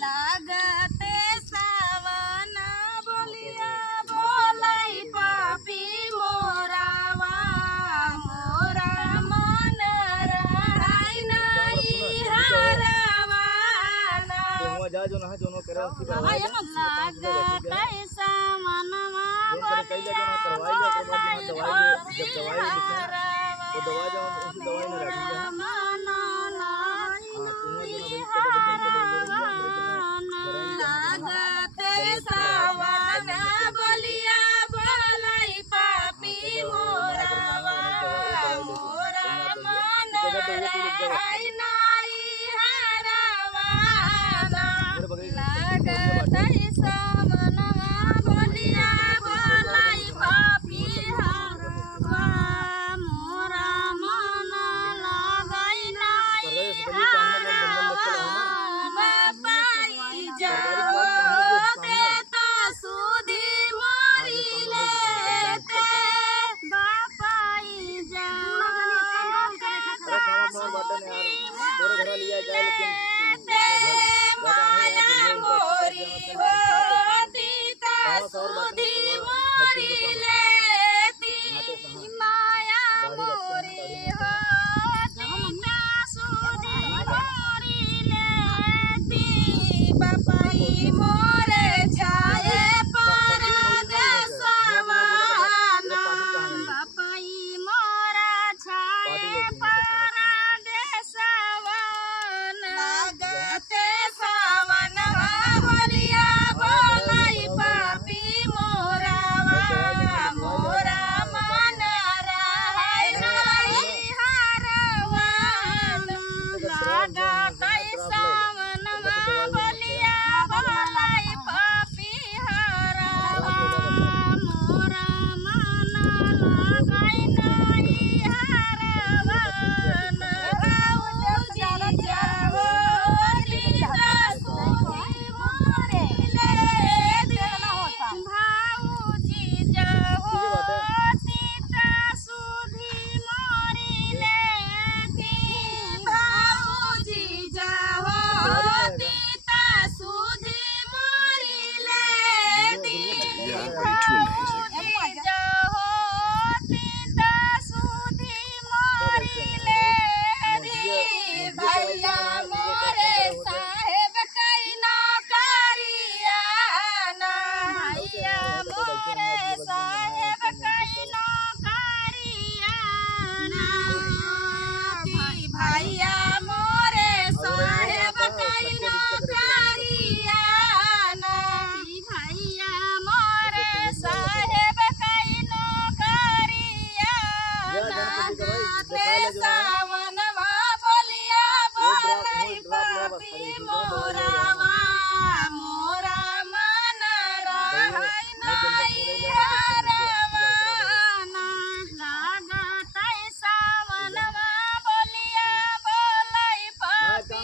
लागते सावन बोलिया बोलाई पापी मोरावा मोरा मन रहाई नहीं हरवा लागते सावनवा बोलिया बोलाई पापी मोरावा मोरा मन रहाई नहीं हरवा लागते सावनवा बोलिया बोलाई पापी हरवा मोरा मन लगाई नहीं हरवा बापाई जाओ ते तो सुधी मोरी लेते बापाई जाओ माया मोरी होती ता सुधी मोरी लेती माया मोरी होती ता सुधी मोरी लेती बापाई मोरे छाए परदेसवा बापाई मोरा छाए परदेसवा लागते सावनवा बोलिया बोलाई पापी मोरावा मोरा मन रहाई नहीं हरवा लागते सावनवा बोलिया बोलाई पापी हरवा मोरा मन लगाई नहीं हरवा भाऊजी जाओ तीता सुधी मोरे लेते भाऊजी जाओ तीता सुधी मोरी लेती भाऊजी जाओ तीता सुधी मोरी लेती भाऊजी जाओ तीता सुधी मोरी लेती भैया मोरे साहेब कई नौकरिया ना भैया मोरे साहेब कई नौकरिया ना भैया मोरे साहेब कई नौकरिया ना भैया मोरे साहेब कई नौकरिया ना गाते सावनवा बोलिया बोलाई पापी मोरावा मोरा मन रहाई नहीं हरवा लागते सावनवा बोलिया बोलाई पापी